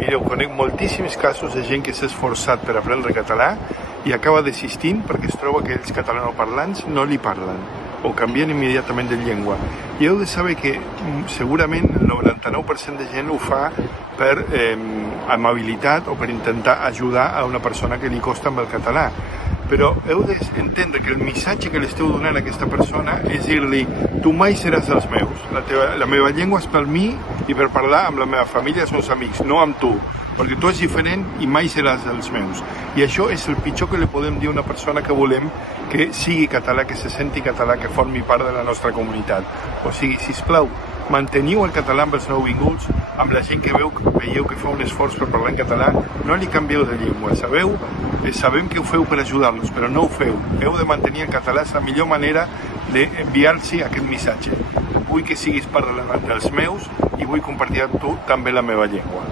Mireu, conec moltíssims casos de gent que s'ha esforçat per aprendre català i acaba desistint perquè es troba que els catalanoparlants no li parlen o canvien immediatament de llengua. I heu de saber que segurament el 99% de gent ho fa per amabilitat o per intentar ajudar a una persona que li costa amb el català. Però heu d'entendre que el missatge que li esteu donant a aquesta persona és dir-li: tu mai seràs dels meus, la meva llengua és per mi i per parlar amb la meva família i els meus amics, no amb tu, perquè tu ets diferent i mai seràs dels meus. I això és el pitjor que li podem dir a una persona que volem que sigui català, que se senti català, que formi part de la nostra comunitat. O sigui, sisplau, manteniu el català amb els nouvinguts, amb la gent que veieu que fa un esforç per parlar en català, no li canvieu de llengua, sabem que ho feu per ajudar-los, però no ho feu. Heu de mantenir el català, és la millor manera d'enviar-los aquest missatge. Vull que siguis part dels meus i vull compartir amb tu també la meva llengua.